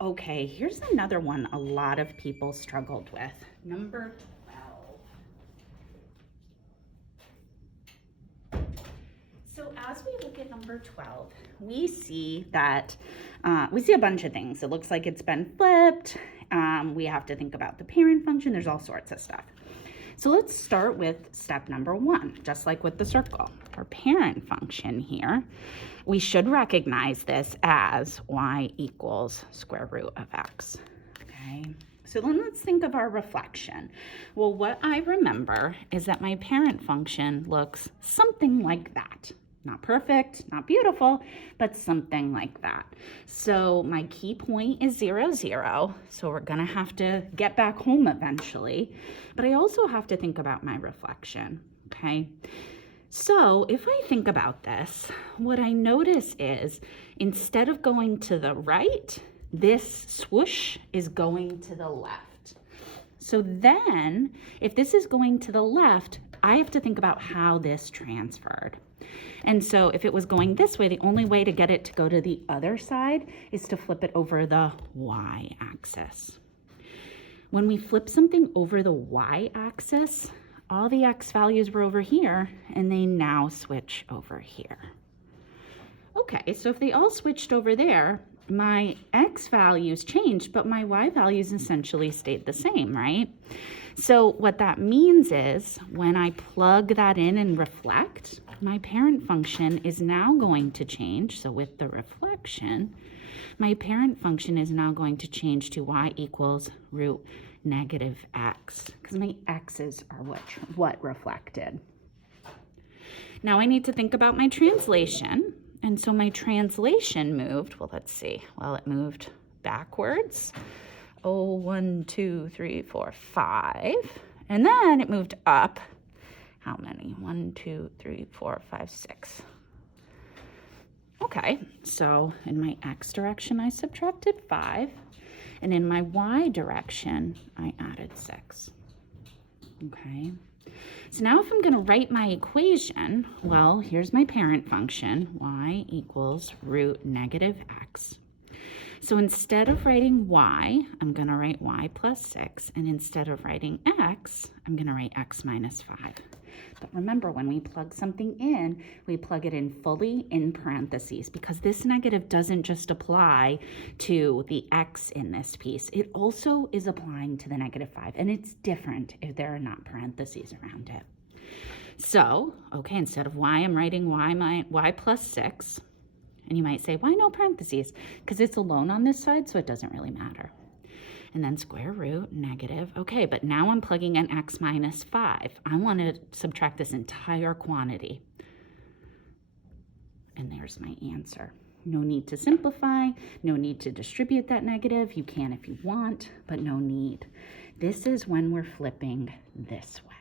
Okay, here's another one a lot of people struggled with. Number 12. So as we look at number 12, we see that we see a bunch of things. It looks like it's been flipped. We have to think about the parent function. There's all sorts of stuff. So let's start with step number 1, just like with the circle. Our parent function here, we should recognize this as y equals square root of x, okay? So then let's think of our reflection. Well, what I remember is that my parent function looks something like that. Not perfect, not beautiful, but something like that. So my key point is 0, 0. So we're gonna have to get back home eventually. But I also have to think about my reflection, okay? So if I think about this, what I notice is instead of going to the right, this swoosh is going to the left. So then if this is going to the left, I have to think about how this transferred. And so if it was going this way, the only way to get it to go to the other side is to flip it over the y-axis. When we flip something over the y-axis, all the x values were over here, and they now switch over here. Okay, so if they all switched over there, my x values changed, but my y values essentially stayed the same, right? So what that means is when I plug that in and reflect, my parent function is now going to change. So with the reflection, my parent function is now going to change to y equals root negative x, because my x's are what reflected. Now I need to think about my translation. And so my translation moved, well, let's see. Well, it moved backwards. 1, 2, 3, 4, 5. And then it moved up. How many? 1, 2, 3, 4, 5, 6. Okay, so in my x direction, I subtracted 5. And in my y direction, I added 6. Okay. So now if I'm going to write my equation, well, here's my parent function, y equals root negative x. So instead of writing y, I'm going to write y plus 6. And instead of writing x, I'm going to write x minus 5. But remember, when we plug something in, we plug it in fully in parentheses, because this negative doesn't just apply to the x in this piece. It also is applying to the negative 5, and it's different if there are not parentheses around it. So, okay, instead of y, I'm writing y plus 6. And you might say, why no parentheses? Because it's alone on this side, so it doesn't really matter. And then square root negative. Okay, but now I'm plugging in x minus 5. I want to subtract this entire quantity. And there's my answer. No need to simplify, no need to distribute that negative. You can if you want, but no need. This is when we're flipping this way.